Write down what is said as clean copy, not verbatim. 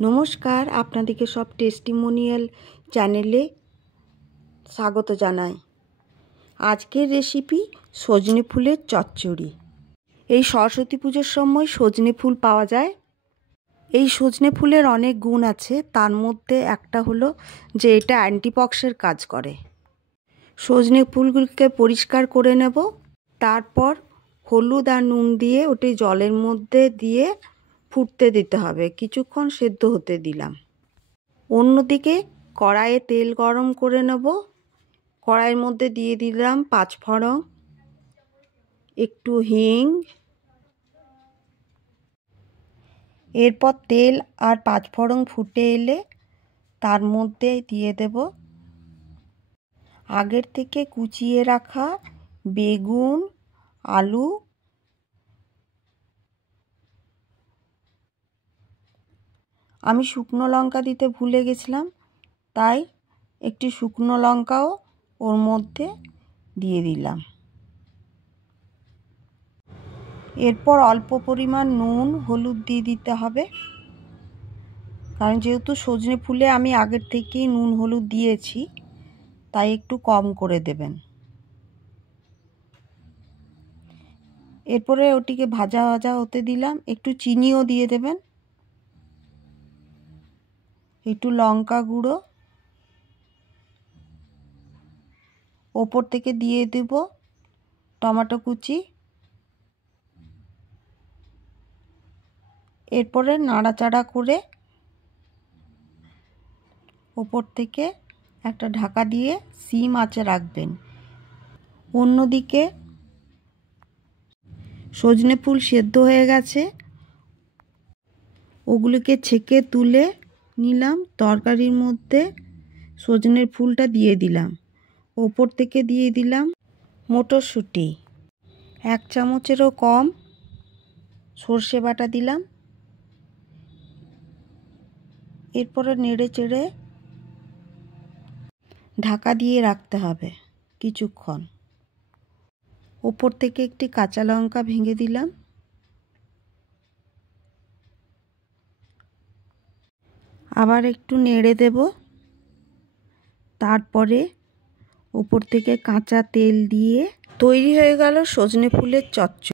নমস্কার, আপনাদেরকে সব টেস্টিমোনিয়াল চ্যানেলে স্বাগত জানাই। আজকের রেসিপি সজনে ফুলের চচ্চড়ি। এই সরস্বতী পুজোর সময় সজনে ফুল পাওয়া যায়। এই সজনে ফুলের অনেক গুণ আছে, তার মধ্যে একটা হলো যে এটা অ্যান্টিপক্সের কাজ করে। সজনে ফুলগুলোকে পরিষ্কার করে নেব, তারপর হলুদ আর নুন দিয়ে ওটি জলের মধ্যে দিয়ে ফুটতে দিতে হবে। কিছুক্ষণ সেদ্ধ হতে দিলাম। অন্যদিকে কড়াইয়ে তেল গরম করে নেব। কড়াইয়ের মধ্যে দিয়ে দিলাম পাঁচফোড়ন, একটু হিং। এরপর তেল আর পাঁচফোড়ন ফুটে এলে তার মধ্যে দিয়ে দেব আগের থেকে কুচিয়ে রাখা বেগুন, আলু। আমি শুকনো লঙ্কা দিতে ভুলে গেছিলাম, তাই একটি শুকনো লঙ্কাও ওর মধ্যে দিয়ে দিলাম। এরপর অল্প পরিমাণ নুন হলুদ দিয়ে দিতে হবে, কারণ যেহেতু সজনে ফুলে আমি আগের থেকেই নুন হলুদ দিয়েছি, তাই একটু কম করে দেবেন। এরপরে ওটিকে ভাজা ভাজা হতে দিলাম। একটু চিনিও দিয়ে দেবেন, একটু লঙ্কা গুঁড়ো, ওপর থেকে দিয়ে দেব টমেটো কুচি। এরপরে নাড়াচাড়া করে ওপর থেকে একটা ঢাকা দিয়ে সিম আঁচে রাখবেন। অন্যদিকে সজনে ফুল সেদ্ধ হয়ে গেছে, ওগুলোকে ছেঁকে তুলে নিলাম। তরকারির মধ্যে সজনের ফুলটা দিয়ে দিলাম। ওপর থেকে দিয়ে দিলাম মটরশুঁটি, 1 চামচেরও কম সর্ষে বাটা দিলাম। এরপরে নেড়ে চেড়ে ঢাকা দিয়ে রাখতে হবে কিছুক্ষণ। ওপর থেকে একটি কাঁচা লঙ্কা ভেঙে দিলাম। আবার একটু নেড়ে দেব। তারপরে ওপর থেকে কাঁচা তেল দিয়ে তৈরি হয়ে গেল সজনে ফুলের চচ্চড়ি।